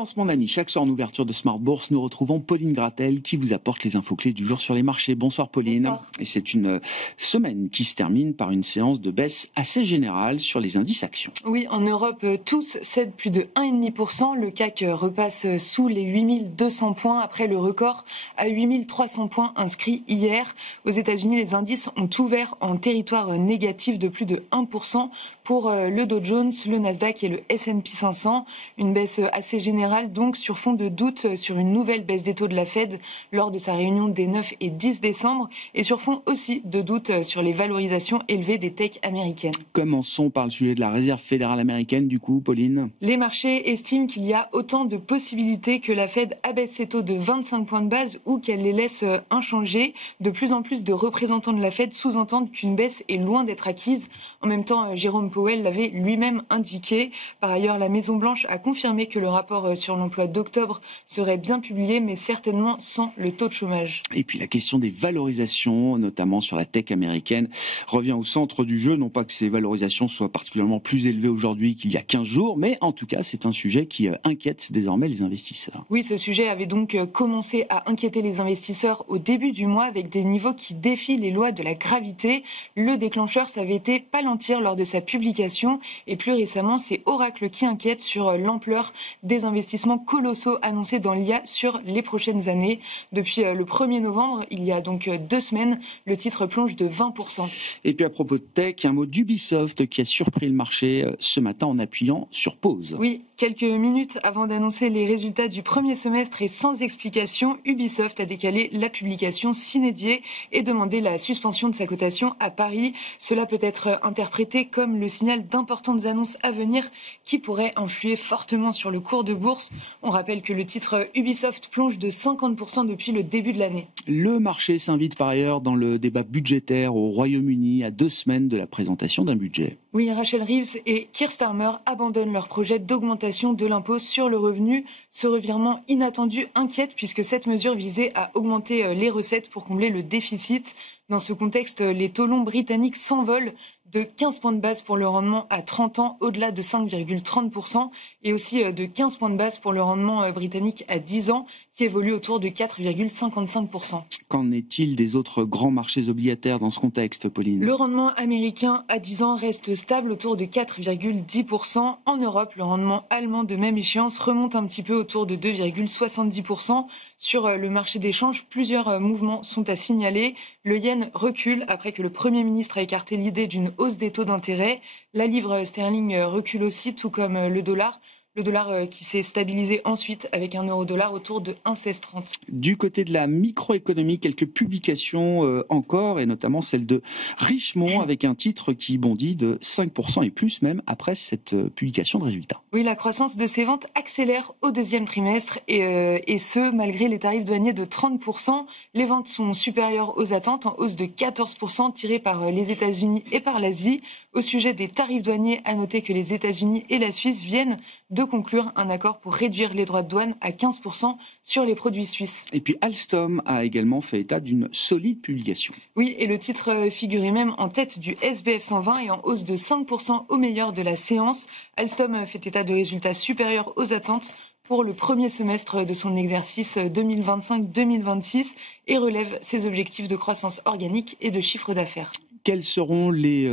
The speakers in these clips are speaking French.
Avance mon ami, chaque soir en ouverture de Smart Bourse, nous retrouvons Pauline Gratel qui vous apporte les infos clés du jour sur les marchés. Bonsoir Pauline. Bonsoir. Et c'est une semaine qui se termine par une séance de baisse assez générale sur les indices actions. Oui, en Europe, tous cèdent plus de 1,5%. Le CAC repasse sous les 8200 points après le record à 8300 points inscrit hier. Aux États-Unis, les indices ont ouvert en territoire négatif de plus de 1% pour le Dow Jones, le Nasdaq et le S&P 500. Une baisse assez générale donc sur fond de doute sur une nouvelle baisse des taux de la Fed lors de sa réunion des 9 et 10 décembre et sur fond aussi de doute sur les valorisations élevées des techs américaines. Commençons par le sujet de la Réserve fédérale américaine du coup, Pauline. Les marchés estiment qu'il y a autant de possibilités que la Fed abaisse ses taux de 25 points de base ou qu'elle les laisse inchangés. De plus en plus de représentants de la Fed sous-entendent qu'une baisse est loin d'être acquise. En même temps, Jérôme Powell l'avait lui-même indiqué. Par ailleurs, la Maison-Blanche a confirmé que le rapport sur l'emploi d'octobre serait bien publié, mais certainement sans le taux de chômage. Et puis la question des valorisations, notamment sur la tech américaine, revient au centre du jeu. Non pas que ces valorisations soient particulièrement plus élevées aujourd'hui qu'il y a 15 jours, mais en tout cas, c'est un sujet qui inquiète désormais les investisseurs. Oui, ce sujet avait donc commencé à inquiéter les investisseurs au début du mois avec des niveaux qui défient les lois de la gravité. Le déclencheur, ça avait été Palantir lors de sa publication et plus récemment, c'est Oracle qui inquiète sur l'ampleur des investissements colossaux annoncés dans l'IA sur les prochaines années. Depuis le 1er novembre, il y a donc 2 semaines, le titre plonge de 20%. Et puis à propos de tech, un mot d'Ubisoft qui a surpris le marché ce matin en appuyant sur pause. Oui, quelques minutes avant d'annoncer les résultats du premier semestre et sans explication, Ubisoft a décalé la publication s'inédiée et demandé la suspension de sa cotation à Paris. Cela peut être interprété comme le signal d'importantes annonces à venir qui pourraient influer fortement sur le cours de bourse. On rappelle que le titre Ubisoft plonge de 50% depuis le début de l'année. Le marché s'invite par ailleurs dans le débat budgétaire au Royaume-Uni à 2 semaines de la présentation d'un budget. Oui, Rachel Reeves et Keir Starmer abandonnent leur projet d'augmentation de l'impôt sur le revenu. Ce revirement inattendu inquiète puisque cette mesure visait à augmenter les recettes pour combler le déficit. Dans ce contexte, les taux longs britanniques s'envolent de 15 points de base pour le rendement à 30 ans, au-delà de 5,30%, et aussi de 15 points de base pour le rendement britannique à 10 ans, qui évolue autour de 4,55%. Qu'en est-il des autres grands marchés obligataires dans ce contexte, Pauline ? Le rendement américain à 10 ans reste stable autour de 4,10%. En Europe, le rendement allemand de même échéance remonte un petit peu autour de 2,70%. Sur le marché des changes, plusieurs mouvements sont à signaler. Le yen recule après que le Premier ministre a écarté l'idée d'une hausse des taux d'intérêt. La livre sterling recule aussi, tout comme le dollar. Le dollar qui s'est stabilisé ensuite avec un euro-dollar autour de 1,1630. Du côté de la microéconomie, quelques publications encore, et notamment celle de Richemont, avec un titre qui bondit de 5% et plus même après cette publication de résultats. Oui, la croissance de ces ventes accélère au deuxième trimestre et ce, malgré les tarifs douaniers de 30%. Les ventes sont supérieures aux attentes, en hausse de 14%, tirées par les États-Unis et par l'Asie. Au sujet des tarifs douaniers, à noter que les États-Unis et la Suisse viennent de conclure un accord pour réduire les droits de douane à 15% sur les produits suisses. Et puis Alstom a également fait état d'une solide publication. Oui, et le titre figurait même en tête du SBF 120 et en hausse de 5% au meilleur de la séance. Alstom fait état de résultats supérieurs aux attentes pour le premier semestre de son exercice 2025-2026 et relève ses objectifs de croissance organique et de chiffre d'affaires. Quels seront les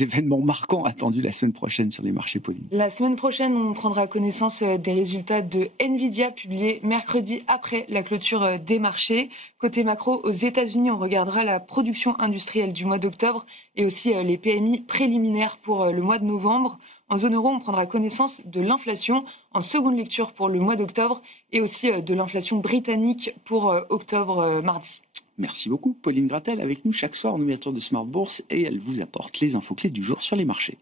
événements marquants attendus la semaine prochaine sur les marchés, Pauline ? La semaine prochaine, on prendra connaissance des résultats de Nvidia publiés mercredi après la clôture des marchés. Côté macro, aux États-Unis, on regardera la production industrielle du mois d'octobre et aussi les PMI préliminaires pour le mois de novembre. En zone euro, on prendra connaissance de l'inflation en seconde lecture pour le mois d'octobre et aussi de l'inflation britannique pour octobre mardi. Merci beaucoup, Pauline Gratel, avec nous chaque soir en ouverture de Smart Bourse et elle vous apporte les infos clés du jour sur les marchés.